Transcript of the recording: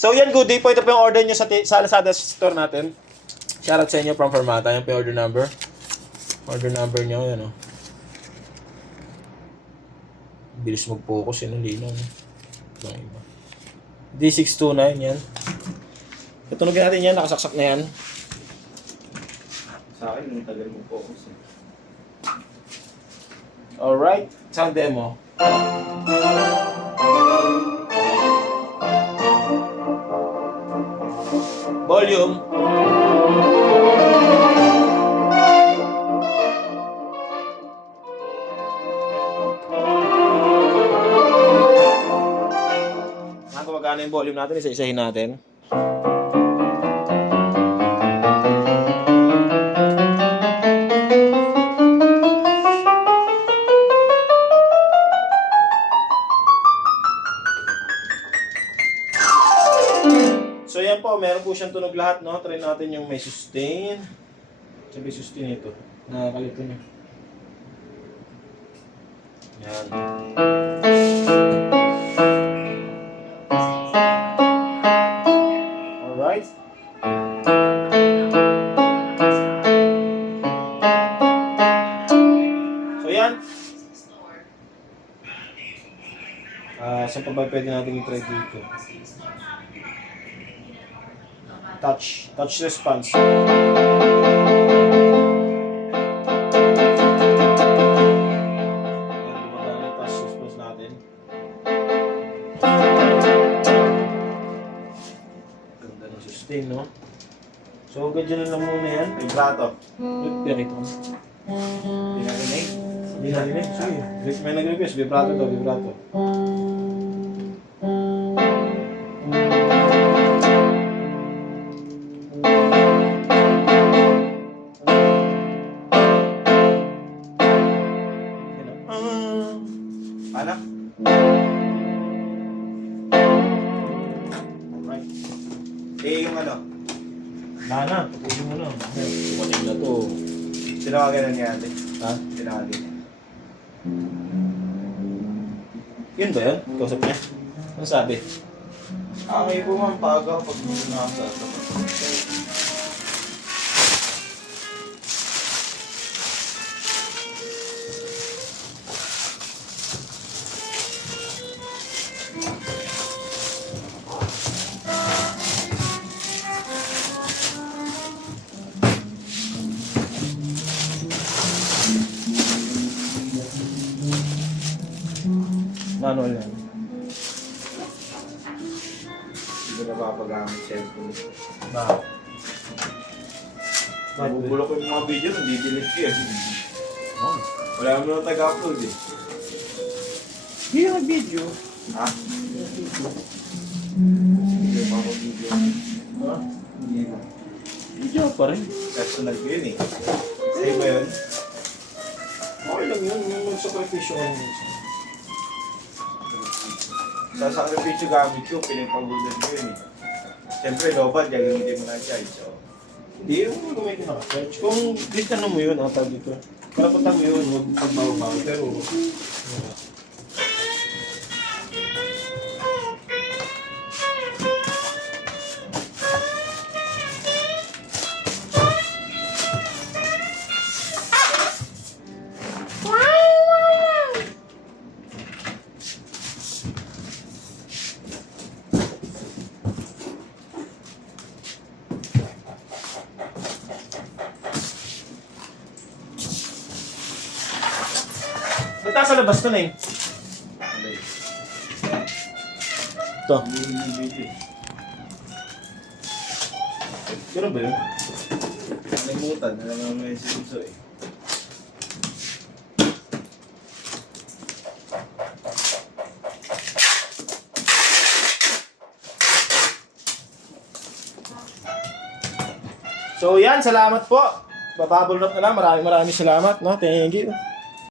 So yan, good day po. Ito po yung order nyo sa Lazada store natin. Shoutout sa inyo from Fermata. Yan po yung order number. Order number nyo, yan o. Bilis mag-focus, yun ang linaw. D629, yan. Tutunogin natin yan, nakasaksak na yan. Sa akin, yung tagal mag-focus. Alright, sound demo. Volume. Gumagana yung volume natin, isa-isahin natin. So yan po, meron po siyang tunog lahat, no? Try natin yung may sustain. Sabi sustain ito. Nakakalito niya. Yan. Alright. So yan. Saan pa ba pwede natin i-try dito? Touch response. Yan, gumagana yung touch response natin. Ganda ng sustain, no? So, ganyan lang muna yan. Vibrato. Ganito. Hindi na rinig. Hindi narinig. Sige. May nag-request. Vibrato to, vibrato. Anak? Alright. Yung ano? Lana, patuloy mo na. Kumating na to. Tinawagan na niya ate. Ha? Tinawagan niya. Yun ba yun? Kausap niya? Ano sabi? May pumampaga pag nasa. Manual yan. Hindi na papagamit cellphone. Bakit? Nabubulok ko yung mga video, nandi-delete ko eh. Oh. Wala mo na taga-upload eh. Hindi yung video. Ha? Hindi pa ako video. Ha? Hindi na. Video pa rin. Personal ko yun eh. Sa'yo ba yun? Okay lang yun. Yung magsakripisyo ko yun. Sa sakripisyo gamit ko, pinagpagulan ko yun eh. Siyempre, lobat, gagamitin mo na siya. So, Hindi, yung gumamit na ka-search. Kung dito mo yun, ang tawag dito. Karapatan mo yun, huwag pagbawa-bawa. Pero, Nagtaas sa labas to na eh. Ito. hindi video eh. Ganun ba yun? Nalimutan, alam mo yung sinso eh. So yan, salamat po. Bababol na lang. Maraming salamat. No? Thank you.